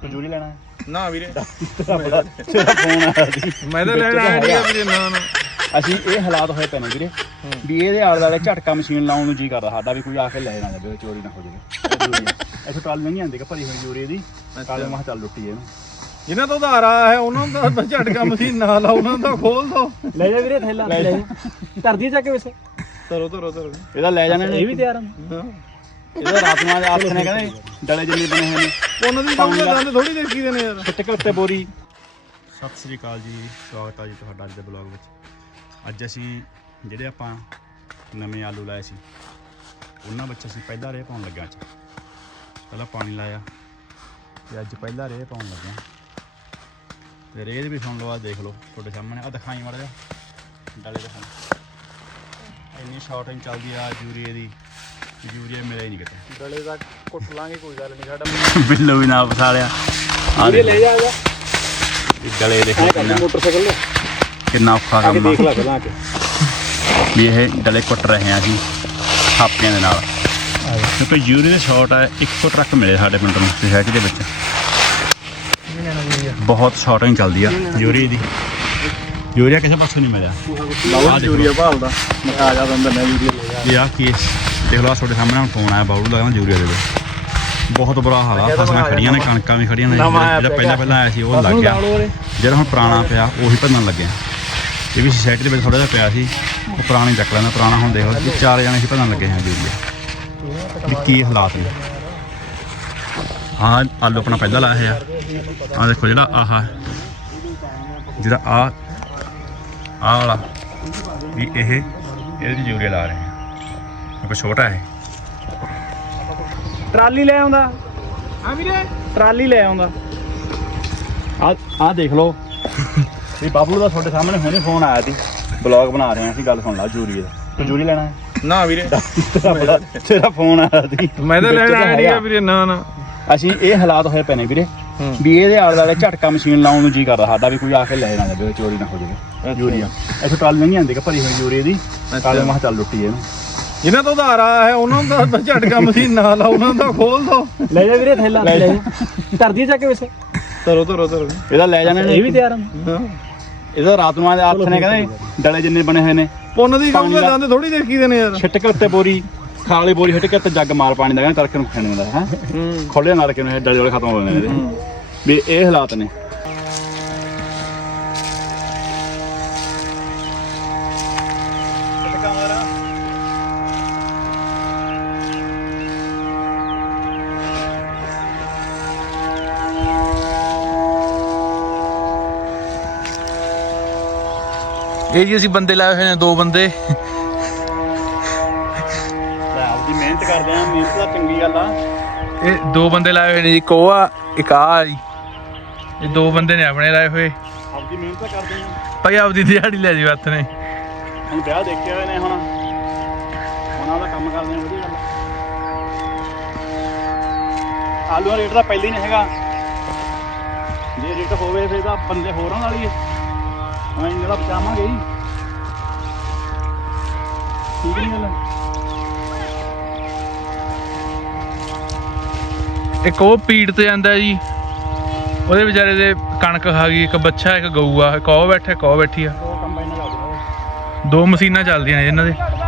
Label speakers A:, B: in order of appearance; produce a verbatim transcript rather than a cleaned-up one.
A: ਮਨਜ਼ੂਰੀ ਲੈਣਾ
B: ਨਾ ਵੀਰੇ
A: ਤੇਰਾ ਫੋਨ ਆਇਆ ਸੀ
B: ਮੈਂ ਤਾਂ ਲੈਣ ਆਇਆ ਨਹੀਂ ਵੀਰੇ ਨਾ ਨਾ
A: ਅਸੀਂ ਇਹ ਹਾਲਾਤ ਹੋਏ ਪਏ ਨੇ ਵੀਰੇ ਵੀ ਇਹਦੇ ਆਲੇ ਦੁਆਲੇ ਝਟਕਾ ਮਸ਼ੀਨ ਲਾਉਣ ਨੂੰ ਜੀ ਕਰਦਾ ਸਾਡਾ ਵੀ ਕੋਈ ਆ ਕੇ ਲੈ ਨਾ ਜਾਵੇ ਚੋਰੀ ਨਾ ਹੋ ਜਾਵੇ ਇੱਥੇ ਟਰਾਲੀ ਨਹੀਂ ਆਉਂਦੀ ਕਿ ਭਰੀ ਹੋਈ ਯੂਰੀਏ ਦੀ ਕਾਲੇ ਮਾਹ ਚੱਲ ਲੁੱਟੀ ਇਹਨੂੰ
B: ਜਿਹਨਾਂ ਤੋਂ ਉਧਾਰ ਆਇਆ ਹੈ ਉਹਨਾਂ ਦਾ ਝਟਕਾ ਮਸ਼ੀਨ ਨਾ ਲਾਓ ਉਹਨਾਂ ਦਾ ਖੋਲ ਦੋ
C: ਲੈ ਜਾ ਵੀਰੇ ਥੈਲਾ ਲੈ ਜਾ ਧਰਦੀ ਜਾ ਕੇ ਵੈਸੇ
B: ਤਰੋ ਤਰੋ ਤਰੋ
A: ਇਹਦਾ ਲੈ ਜਾਣੇ ਨੇ
C: ਇਹ ਵੀ ਤਿਆਰ ਆ
A: ਇਹਦਾ ਰਾਤ ਨੂੰ ਆਪ ਨੇ ਕਹਿੰਦੇ ਡਲੇ ਜਿੰਨੇ ਬਣੇ ਹੋਏ ਨੇ
B: ਉਹਨਾਂ ਦੀ ਕੰਮ ਜਾਂਦੇ ਥੋੜੀ ਦੇਖੀ ਦੇ ਨੇ ਯਾਰ
A: ਛਿੱਟ ਕੇ ਉੱਤੇ ਬੋਰੀ। ਸਤਿ ਸ੍ਰੀ ਅਕਾਲ ਜੀ, ਸਵਾਗਤ ਹੈ ਜੀ ਤੁਹਾਡਾ ਅੱਜ ਦੇ ਬਲੌਗ ਵਿੱਚ। ਅੱਜ ਅਸੀਂ ਜਿਹੜੇ ਆਪਾਂ ਨਵੇਂ ਆਲੂ ਲਾਏ ਸੀ ਉਹਨਾਂ ਵਿੱਚ ਅਸੀਂ ਪਹਿਲਾ ਰੇਹ ਪਾਉਣ ਲੱਗਾ। ਅੱਜ ਪਹਿਲਾਂ ਪਾਣੀ ਲਾਇਆ ਤੇ ਅੱਜ ਪਹਿਲਾ ਰੇਹ ਪਾਉਣ ਲੱਗਾ ਤੇ ਰੇਹ ਵੀ ਸੁਣ ਲਓ, ਆ ਦੇਖ ਲਓ ਤੁਹਾਡੇ ਸਾਹਮਣੇ। ਆ ਦਿਖਾਈ ਮਾੜਾ ਜਿਹਾ ਡਲੇ ਦਿਖਾਈ, ਇੰਨੀ ਸ਼ਾਰਟਿੰਗ ਚੱਲਦੀ ਆ ਯੂਰੀਏ ਦੀ, ਯੂਰੀਆ ਮਿਲਿਆ ਹੀ ਨਹੀਂ ਕਿਤੇ।
C: ਡਲੇ ਦਾ ਕੁੱਟ ਲਾਂਗੇ, ਕੋਈ ਗੱਲ ਨਹੀਂ। ਸਾਡਾ
A: ਬਿੱਲੋ ਵੀ ਨਾ ਫਸਾ ਲਿਆ। ਆ
C: ਵੀਰੇ ਲੈ ਜਾ ਜਾ
A: ਡਲੇ ਦੇਖੋ ਕਿੰਨਾ
C: ਮੋਟਰਸਾਈਕਲ ਲੈ
A: ਕਿੰਨਾ ਔਖਾ ਕੰਮ ਆ।
C: ਦੇਖ ਲੈ ਪਹਿਲਾਂ ਕਿ
A: ਵੀ ਇਹ ਡਲੇ ਕੁੱਟ ਰਹੇ ਆ ਅਸੀਂ ਥਾਪਿਆਂ ਦੇ ਨਾਲ, ਕਿਉਂਕਿ ਯੂਰੀਏ ਦੇ ਸ਼ਾਰਟ ਆ। ਇੱਕੋ ਟਰੱਕ ਮਿਲੇ ਸਾਡੇ ਪਿੰਡ ਨੂੰ ਸੋਸਾਇਟੀ ਦੇ ਵਿੱਚ। ਬਹੁਤ ਸ਼ਾਰਟਿੰਗ ਚੱਲਦੀ ਆ ਯੂਰੀਏ ਦੀ, ਯੂਰੀਆ ਕਿਸੇ ਪਾਸੋਂ ਨਹੀਂ ਮਿਲਿਆ।
C: ਲਾਓ ਯੂਰੀਆ ਭਾਲਦਾ ਮੈਂ ਆ ਜਾ ਅੰਦਰ ਨਾ ਯੂਰੀਆ ਲੈ ਜਾ।
A: ਇਹ ਆ ਕੇਸ ਦੇਖ ਲਓ, ਤੁਹਾਡੇ ਸਾਹਮਣੇ ਹੁਣ ਫੋਨ ਆਇਆ ਬਾਬੂ ਦਾ, ਯੂਰੀਆ ਦੇ ਦਿਓ। ਬਹੁਤ ਬੁਰਾ ਹਾਲ ਆ, ਫਸਲਾਂ ਖੜੀਆਂ ਨੇ, ਕਣਕਾਂ ਵੀ ਖੜੀਆਂ ਨੇ। ਜਿਹੜਾ ਪਹਿਲਾਂ ਪਹਿਲਾਂ ਆਇਆ ਸੀ ਉਹ ਲੱਗ ਗਿਆ, ਜਿਹੜਾ ਹੁਣ ਪੁਰਾਣਾ ਪਿਆ ਉਹੀ ਭੰਨਣ ਲੱਗਿਆ। ਇਹ ਵੀ ਸੋਸਾਇਟੀ ਦੇ ਵਿੱਚ ਥੋੜਾ ਜਿਹਾ ਪਿਆ ਸੀ, ਉਹ ਪੁਰਾਣੀ ਚੱਕ ਲੈਂਦਾ। ਪੁਰਾਣਾ ਹੁਣ ਦੇਖ ਲਓ ਚਾਰ ਜਣੇ ਸੀ ਭੰਨਣ ਲੱਗੇ ਹਾਂ ਯੂਰੀਆ। ਵੀ ਕੀ ਹਾਲਾਤ ਨੇ। ਆਹ ਆਲੂ ਆਪਣਾ ਪਹਿਲਾਂ ਲਾਇਆ ਆ, ਆਹ ਦੇਖੋ ਜਿਹੜਾ ਆਹ ਜਿਹੜਾ ਆਹ ਆਹ ਵਾਲਾ ਵੀ ਇਹ ਇਹਦੇ 'ਚ ਯੂਰੀਆ ਲਾ ਰਹੇ ਆ ਕਿਉਂਕਿ ਛੋਟਾ ਹੈ।
C: ਟਰਾਲੀ ਲੈ ਆਉਂਦਾ। ਹਾਂ ਵੀਰੇ ਟਰਾਲੀ ਲੈ ਆਉਂਦਾ।
A: ਆ ਆਹ ਦੇਖ ਲਓ ਵੀ ਬਾਬੂ ਦਾ ਤੁਹਾਡੇ ਸਾਹਮਣੇ ਹੁਣੇ ਫੋਨ ਆਇਆ ਸੀ, ਬਲੌਗ ਬਣਾ ਰਹੇ ਹਾਂ ਅਸੀਂ। ਗੱਲ ਸੁਣ ਲਾ ਯੂਰੀਏ ਦਾ। ਮਨਜ਼ੂਰੀ ਲੈਣਾ
B: ਨਾ ਵੀਰੇ
A: ਤੇਰਾ ਤੇਰਾ ਫੋਨ ਆਇਆ ਸੀ।
B: ਮੈਂ ਤਾਂ ਲੈਣ ਆਇਆ ਨਹੀਂ ਵੀਰੇ ਨਾ ਨਾ
A: ਅਸੀਂ ਇਹ ਹਾਲਾਤ ਹੋਏ ਪਏ ਨੇ ਵੀਰੇ ਵੀ ਇਹਦੇ ਆਲੇ ਦੁਆਲੇ ਝਟਕਾ ਮਸ਼ੀਨ ਲਾਉਣ ਨੂੰ ਜੀ ਕਰਦਾ ਸਾਡਾ ਵੀ ਕੋਈ ਆ ਕੇ ਲੈ ਨਾ ਜਾਵੇ ਚੋਰੀ ਨਾ ਹੋ ਜਾਵੇ ਯੂਰੀਆ। ਇੱਥੇ ਟਰਾਲੀ ਨਹੀਂ ਆਉਂਦੀ ਕਿ ਭਰੀ ਹੋਈ ਯੂਰੀਏ ਦੀ ਕਾਲੇ ਮਾਹ ਚੱਲ ਲੁੱਟੀ ਇਹਨੂੰ।
B: ਜਿਹਨਾਂ ਤੋਂ ਉਧਾਰ ਆਇਆ ਹੈ ਉਹਨਾਂ ਦਾ ਝਟਕਾ ਮਸ਼ੀਨ ਨਾ ਲਾਓ ਉਹਨਾਂ ਦਾ ਖੋਲ ਦੋ
C: ਲੈ ਜਾ ਵੀਰੇ ਥੈਲਾ ਲੈ ਜਾ ਧਰਦੀ ਜਾ ਕੇ ਵੈਸੇ
B: ਤਰੋ ਤਰੋ ਤਰੋ
A: ਇਹਦਾ ਲੈ ਜਾਣੇ ਨੇ
C: ਇਹ ਵੀ ਤਿਆਰ ਆ
A: ਇਹਦਾ ਰਾਤ ਨੂੰ ਆਪ ਨੇ ਕਹਿੰਦੇ ਡਲੇ ਜਿੰਨੇ ਬਣੇ ਹੋਏ ਨੇ।
B: ਉਹਨਾਂ ਦੀ ਕੰਮ ਜਾਂਦੇ ਥੋੜੀ ਦੇਖੀ ਦੇ ਨੇ ਯਾਰ।
A: ਛਿੱਟ ਕੇ ਉੱਤੇ ਬੋਰੀ ਖਾਲੀ ਬੋਰੀ ਛਿੱਟ ਕੇ ਉੱਤੇ ਜੱਗ ਮਾਰ ਪਾਣੀ ਦਾ, ਕਹਿੰਦਾ ਤੜਕੇ ਨੂੰ ਖਾਣੇ ਦਾ ਹੈ ਖੋਲੇ ਨਾਲ ਕੇ ਨੂੰ ਡਲੇ ਵਾਲੇ ਖਤਮ ਹੋ ਜਾਂਦੇ ਨੇ ਇਹਦੇ। ਵੀ ਇਹ ਹਾਲਾਤ ਨੇ।
B: ਇਹ ਜੀ ਅਸੀਂ ਬੰਦੇ ਲਾਏ ਹੋਏ ਨੇ, ਦੋ ਬੰਦੇ।
A: ਆਪਦੀ ਮਿਹਨਤ ਕਰਦੇ ਆ, ਮਿਹਨਤ ਤਾਂ ਚੰਗੀ ਗੱਲ ਆ।
B: ਇਹ ਦੋ ਬੰਦੇ ਲਾਏ ਹੋਏ ਨੇ ਜੀ, ਇੱਕ ਉਹ ਆ ਇੱਕ ਆ ਜੀ। ਇਹ ਦੋ ਬੰਦੇ ਨੇ ਆਪਣੇ ਲਾਏ ਹੋਏ।
A: ਆਪਦੀ ਮਿਹਨਤ ਤਾਂ ਕਰਦੇ ਆ
B: ਭਾਈ, ਆਪਦੀ ਦਿਹਾੜੀ ਲੈ ਜੀ ਹੱਥ ਨੇ।
A: ਹੁਣ ਵਿਆਹ ਦੇਖੇ ਹੋਏ ਨੇ, ਹੁਣ ਹੁਣ ਆਪਦਾ ਕੰਮ ਕਰਦੇ ਨੇ। ਵਧੀਆ ਗੱਲ ਆ। ਆਲੂ ਦਾ ਰੇਟ ਤਾਂ ਪਹਿਲਾਂ ਹੀ ਨਹੀਂ ਹੈਗਾ। ਜੇ ਰੇਟ ਹੋਵੇ ਫਿਰ ਤਾਂ ਬੰਦੇ ਹੋਰਾਂ ਨਾਲ ਹੀ ਹਾਂ ਇਹਨਾਂ ਦਾ ਬਚਾਵਾਂਗੇ ਹੀ। ਠੀਕ ਨਹੀਂ ਗੱਲ।
B: ਇੱਕ ਉਹ ਪੀੜ ਤੇ ਜਾਂਦਾ ਜੀ, ਉਹਦੇ ਵਿਚਾਰੇ ਦੇ ਕਣਕ ਖਾ ਗਈ। ਇੱਕ ਬੱਚਾ ਇੱਕ ਗਊ ਆ, ਇੱਕ ਉਹ ਬੈਠਾ ਇੱਕ ਉਹ ਬੈਠੀ ਆ।
A: ਉਹ ਕੰਬਾਈਨ ਨਾਲ ਚੱਲਦਾ।
B: ਦੋ ਮਸ਼ੀਨਾਂ ਚੱਲਦੀਆਂ ਨੇ ਇਹਨਾਂ ਦੇ।